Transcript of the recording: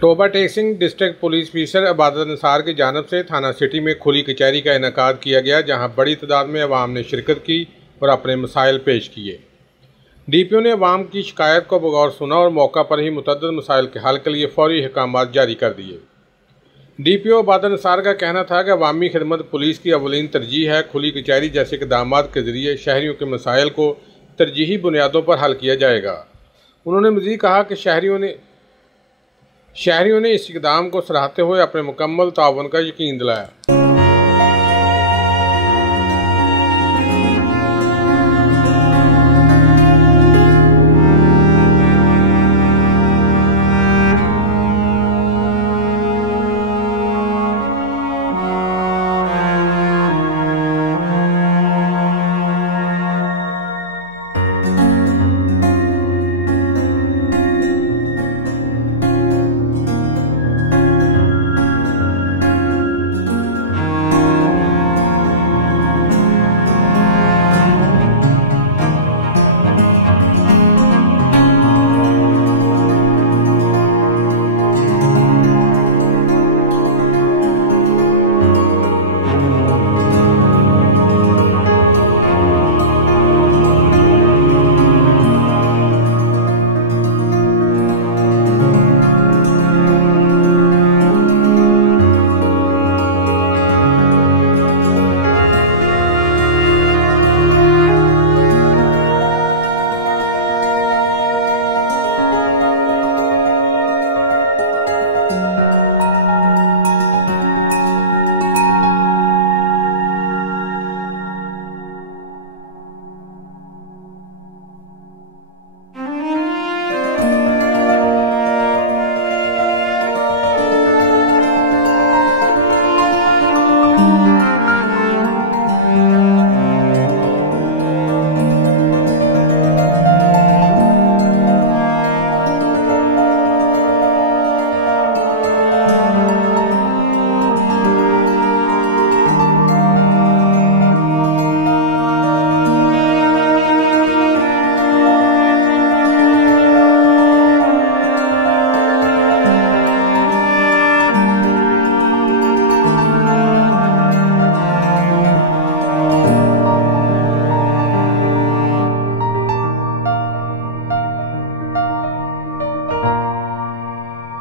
Toba Tek district police officer Ibadat Nisar की जानिब से थाना सिटी में खुली कचहरी का इनेकाद किया गया, जहां बड़ी तादाद में अवाम ने शिरकत की और अपने मसाइल पेश किए। DPO ने अवाम की शिकायत को बगौर सुना और मौका पर ही मुतअद्दिद मसाइल के हल के लिए फौरी अहकामात जारी कर दिए। DPO इबादत निसार का कहना था कि अवामी खिदमत पुलिस की अवलीन तरजीह है। खुली कचहरी जैसे इक़दाम के ज़रिए शहरियों के मसाइल को तरजीही बुनियादों पर हल किया जाएगा। उन्होंने मज़ीद कहा कि शहरियों ने इस इक़दाम को सराहते हुए अपने मुकम्मल ताउन का यकीन दिलाया।